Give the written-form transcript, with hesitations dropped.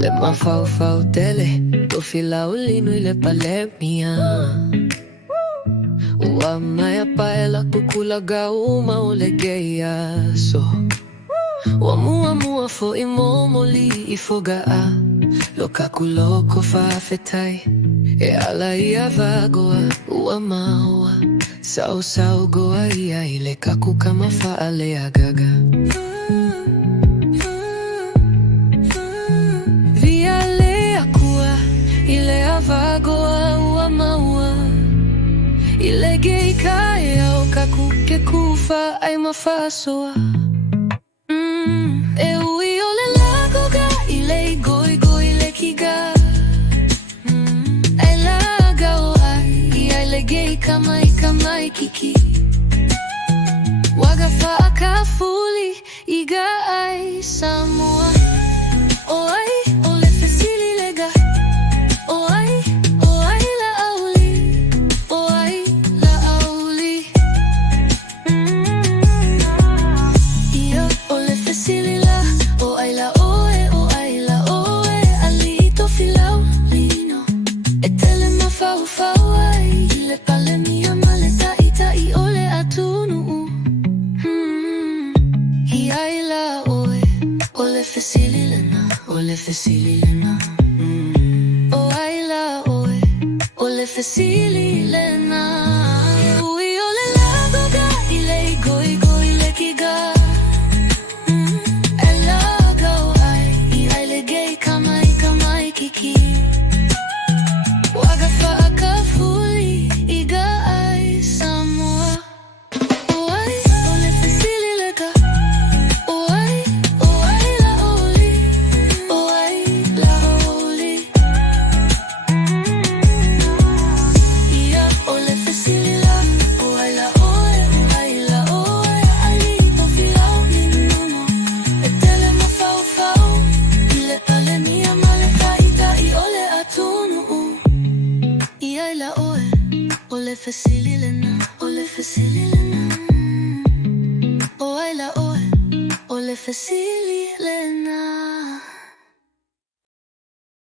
Le mafau tele, to filau lino ile palemia. Ua mai paela kukulaga uma olegeia so. Ua mua fo imomoli ifogaa. Loka kuloko fafetai. E ala ia vagoa ua maua. Sau goa ia ile kaku kama faale agaga. Vagoa ua maua ile geika ya okaku ke kufa ai mafasoa e ui ole lagoga ile goi ile kiga ai laga o ai ile geika mai kiki waga fa akafuli iga ai samoa o ai Ole fesili lena o aila oe ole fesili lena ui ole lagoga ile goi ile kiga elaga o ai ile gei kamai kiki waga fa akafuli iga ai samoa o ai ole fesili lega ole fesili lena o ai la oe ole fesili